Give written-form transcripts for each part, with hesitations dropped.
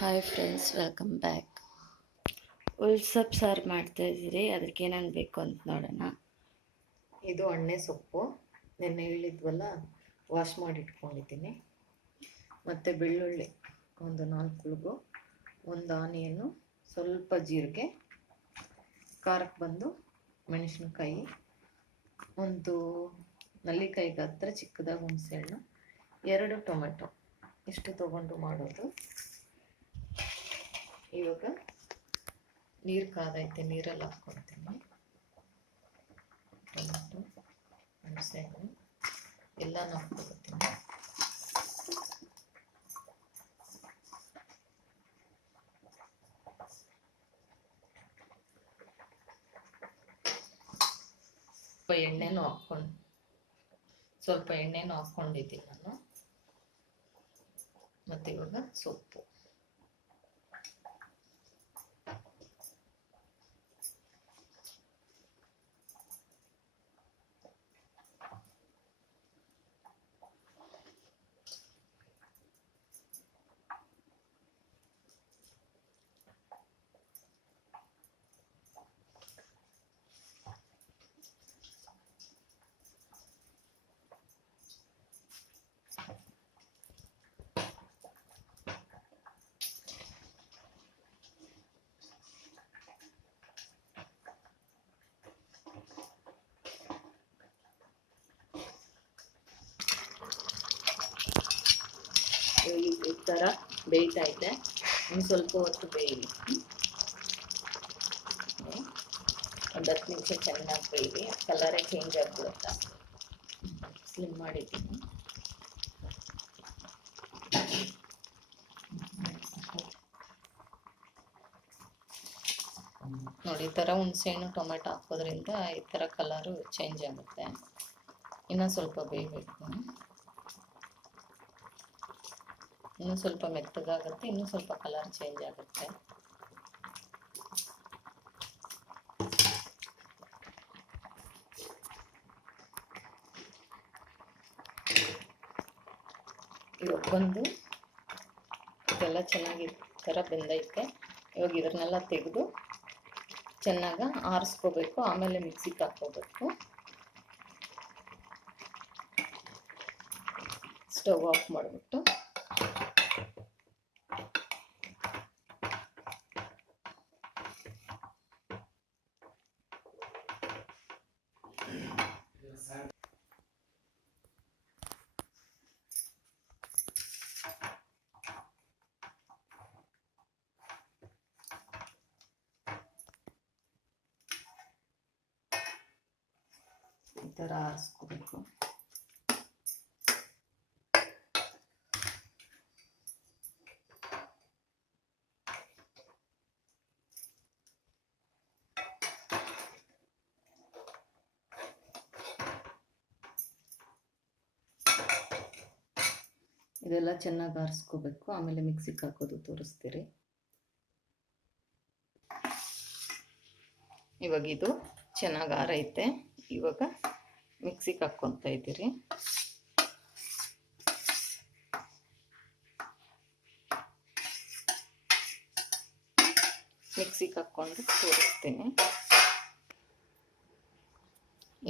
Hi friends, welcome back. ಉಳ್ಸಪ್ ಸಾರು ಮಾಡ್ತಾಯಿದ್ದೀರಿ. ಅದಕ್ಕೆ ಏನೇನು ಬೇಕು ಅಂತ ನೋಡೋಣ. ಇದು ಎಣ್ಣೆ ಸೊಪ್ಪು ನೆನ್ನೆ ಹೇಳಿದ್ವಲ್ಲ, ವಾಶ್ ಮಾಡಿ ಇಟ್ಕೊಂಡಿದ್ದೀನಿ. ಮತ್ತು ಬೆಳ್ಳುಳ್ಳಿ ಒಂದು 4 ಒಂದು ಆನಿಯನ್ನು, ಸ್ವಲ್ಪ ಜೀರಿಗೆ, ಖಾರಕ್ಕೆ ಬಂದು ಮೆಣಸಿನ್ಕಾಯಿ, ಒಂದು ನಲ್ಲಿಕಾಯಿ ಗಾತ್ರ ಚಿಕ್ಕದಾಗಿ ಹುಣಸೆಹಣ್ಣು, 2 ಟೊಮೆಟೊ. ಇಷ್ಟು ತೊಗೊಂಡು ಮಾಡೋದು. ಇವಾಗ ನೀರು ಕಾದೈತೆ, ನೀರಲ್ಲಿ ಹಾಕ್ಕೊಳ್ತೀನಿ. ಟೊಮೆಟೊ, ಮೆಣಸೆಹಣ್ಣು ಎಲ್ಲನೂ ಹಾಕ್ಕೊಳ್ತೀನಿ. ಸ್ವಲ್ಪ ಎಣ್ಣೆನೂ ಹಾಕ್ಕೊಂಡಿದ್ದೀನಿ ನಾನು. ಮತ್ತು ಇವಾಗ ಸೊಪ್ಪು, ಈ ಥರ ಬೇಯ್ತಾ ಇದೆ. ಇನ್ನು ಸ್ವಲ್ಪ ಹೊತ್ತು ಬೇಯಲಿ, ಒಂದು 10 ನಿಮಿಷ ಚೆನ್ನಾಗಿ ಬೇಯಲಿ. ಕಲರೇ ಚೇಂಜ್ ಆಗ್ಬಿಡುತ್ತೆ. ಸ್ಲಿಮ್ ಮಾಡಿದ್ದೀನಿ. ನೋಡಿ, ಈ ಥರ ಹುಣಸೆಹಣ್ಣು ಟೊಮೆಟೊ ಹಾಕೋದ್ರಿಂದ ಈ ಥರ ಕಲರು ಚೇಂಜ್ ಆಗುತ್ತೆ. ಇನ್ನೂ ಸ್ವಲ್ಪ ಬೇಯಬೇಕು, ಇನ್ನೂ ಸ್ವಲ್ಪ ಮೆತ್ತಗಾಗುತ್ತೆ, ಇನ್ನೂ ಸ್ವಲ್ಪ ಕಲರ್ ಚೇಂಜ್ ಆಗುತ್ತೆ. ಇವಾಗ ಬಂದು ಇದೆಲ್ಲ ಚೆನ್ನಾಗಿ ಥರ ಬೆಂದೈತೆ. ಇವಾಗ ಇದನ್ನೆಲ್ಲ ತೆಗೆದು ಚೆನ್ನಾಗಿ ಆರಿಸ್ಕೋಬೇಕು, ಆಮೇಲೆ ಮಿಕ್ಸಿಗೆ ಹಾಕ್ಕೋಬೇಕು. ಸ್ಟವ್ ಆಫ್ ಮಾಡಿಬಿಟ್ಟು ಈ ಥರ ಆರಿಸ್ಕೋಬೇಕು. ಇದೆಲ್ಲ ಚೆನ್ನಾಗಿ ಆರಿಸ್ಕೋಬೇಕು, ಆಮೇಲೆ ಮಿಕ್ಸಿಗೆ ಹಾಕೋದು ತೋರಿಸ್ತೀರಿ. ಇವಾಗ ಇದು ಚೆನ್ನಾಗಿ ಆರೈತೆ. ಇವಾಗ ಮಿಕ್ಸಿಗೆ ಹಾಕ್ಕೊತಾ ಇದ್ದೀರಿ. ಮಿಕ್ಸಿಗೆ ಹಾಕ್ಕೊಂಡು ತೋರಿಸ್ತೀನಿ.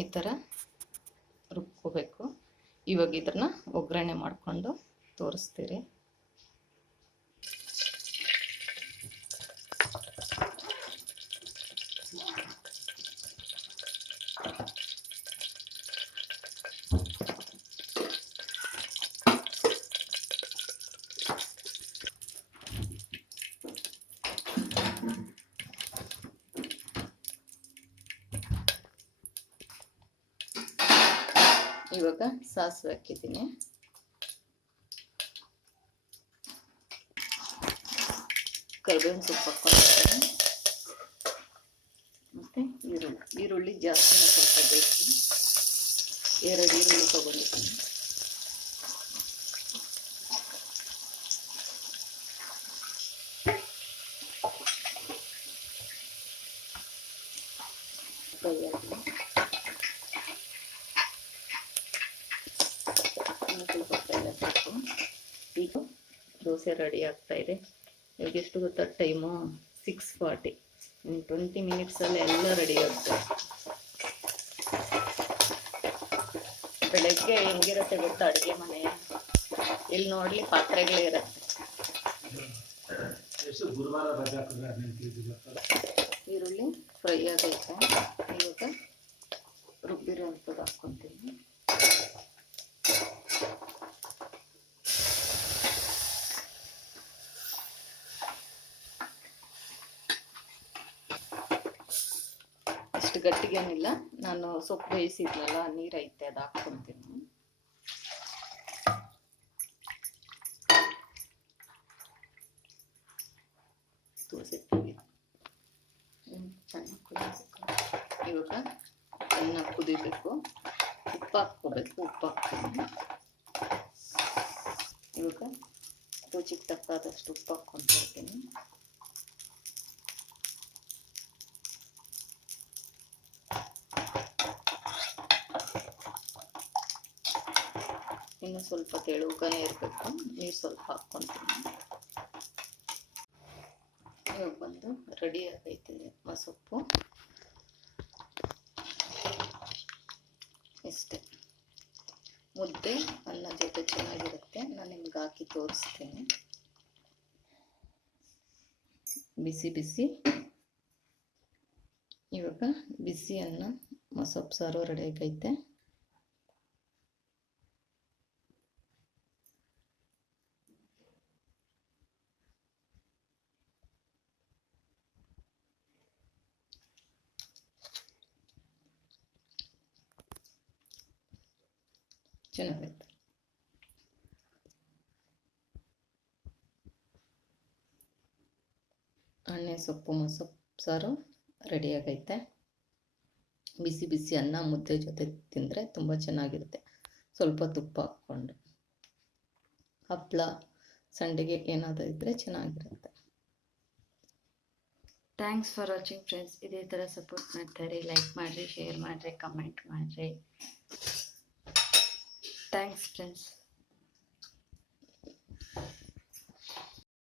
ಈ ಥರ ರುಬ್ಕೋಬೇಕು. ಇವಾಗ ಇದನ್ನ ಒಗ್ಗರಣೆ ಮಾಡಿಕೊಂಡು ತೋರಿಸ್ತೀರಿ. ಇವಾಗ ಸಾಸಿವೆ ಹಾಕಿದ್ದೀನಿ, ಕರಿಬೇವಿನ ಸೊಪ್ಪು ಹಾಕ್ಕೊಂಡಿದ್ದೀನಿ, ಮತ್ತು ಈರುಳ್ಳಿ ಜಾಸ್ತಿನ ಸ್ವಲ್ಪ ಬೇಕು. 2 ಈರುಳ್ಳಿ ತೊಗೊಂಡಿದ್ದೀನಿ. ಈಗ ದೋಸೆ ರೆಡಿ ಆಗ್ತಾ ಇದೆ. ಇವಾಗ ಎಷ್ಟು ಗೊತ್ತಾ ಟೈಮು 6:40. 20 ಮಿನಿಟ್ಸಲ್ಲಿ ಎಲ್ಲ ರೆಡಿ ಆಗುತ್ತೆ. ಬೆಳಗ್ಗೆ ಹೆಂಗಿರುತ್ತೆ ಗೊತ್ತಾ ಅಡುಗೆ ಮನೆ, ಇಲ್ಲಿ ನೋಡ್ಲಿ ಪಾತ್ರೆಗಳೇ ಇರುತ್ತೆ. ಈರುಳ್ಳಿ ಫ್ರೈ ಆಗೈತೆ, ಇವಾಗ ರುಬ್ಬಿರೋ ಅಂಥದ್ದು ಹಾಕ್ಕೊತೀನಿ. ಇಷ್ಟು ಗಟ್ಟಿಗೇನಿಲ್ಲ, ನಾನು ಸೊಪ್ಪು ಬೇಯಿಸಿದ್ನಲ್ಲ ನೀರೈತೆ ಅದು ಹಾಕ್ಕೊತೀನಿ. ಇವಾಗ ಚೆನ್ನಾಗಿ ಕುದಿಬೇಕು. ಉಪ್ಪು ಹಾಕ್ಕೋಬೇಕು, ಉಪ್ಪು ಹಾಕ್ತೀನಿ. ಇವಾಗ ರುಚಿಗೆ ತಕ್ಕಾದಷ್ಟು ಉಪ್ಪು ಹಾಕ್ಕೊಂಡ್ಬಿಡ್ತೀನಿ. ಇನ್ನು ಸ್ವಲ್ಪ ತೆಳುಗನೇ ಇರಬೇಕು, ನೀರು ಸ್ವಲ್ಪ ಹಾಕ್ಕೊತೀನಿ. ಇವಾಗ ಬಂದು ರೆಡಿ ಆಗೈತೆ ಮಸೊಪ್ಪು. ಇಷ್ಟೇ, ಮುದ್ದೆ ಅನ್ನ ಜೊತೆ ಚೆನ್ನಾಗಿರುತ್ತೆ. ನಾನು ನಿಮ್ಗೆ ಹಾಕಿ ತೋರಿಸ್ತೀನಿ. ಬಿಸಿ ಬಿಸಿ ಇವಾಗ ಬಿಸಿ ಅನ್ನ ಮಸೊಪ್ಪು ಸಾರು ರೆಡಿ ಆಗೈತೆ. ಚೆನ್ನಾಗೈತೆ. ಎಣ್ಣೆ ಸೊಪ್ಪು ಮಸೊಪ್ಪು ಸಾರು ರೆಡಿ ಆಗೈತೆ. ಬಿಸಿ ಬಿಸಿ ಅನ್ನ ಮುದ್ದೆ ಜೊತೆ ತಿಂದರೆ ತುಂಬ ಚೆನ್ನಾಗಿರುತ್ತೆ. ಸ್ವಲ್ಪ ತುಪ್ಪ ಹಾಕ್ಕೊಂಡು ಹಪ್ಪಳ ಸಂಡಿಗೆ ಏನಾದರೂ ಇದ್ದರೆ ಚೆನ್ನಾಗಿರುತ್ತೆ. Thanks for watching friends. ಇದೇ ಥರ ಸಪೋರ್ಟ್ ಮಾಡ್ತಾರೆ. ಲೈಕ್ ಮಾಡಿರಿ, ಶೇರ್ ಮಾಡಿರಿ, ಕಮೆಂಟ್ ಮಾಡಿರಿ. Thanks friends.